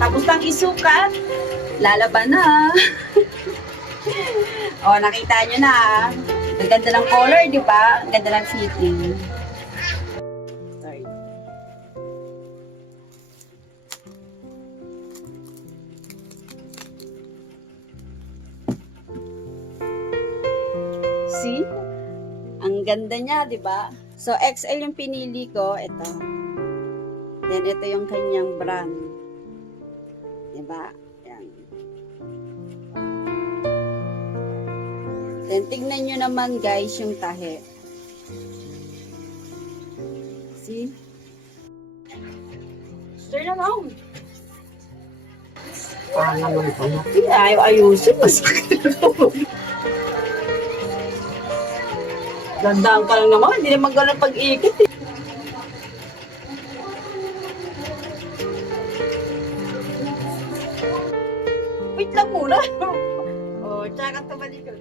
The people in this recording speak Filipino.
Tapos lang isukat. Lalaban na. O, nakita nyo na. Ang ganda ng color, di ba? Ang ganda ng fitting. Sorry. See? Ang ganda niya, di ba? So, XL yung pinili ko. Ito. Then, ito yung kanyang brand. Di ba? Yan. Then, tignan nyo naman, guys, yung tahe. See? Turn around. naman pala. Ayaw ayusin. Gandaan ka lang naman. Hindi naman gano'n pag-ikot eh. Wait lang muna. Oh, tsaka tumalik ko.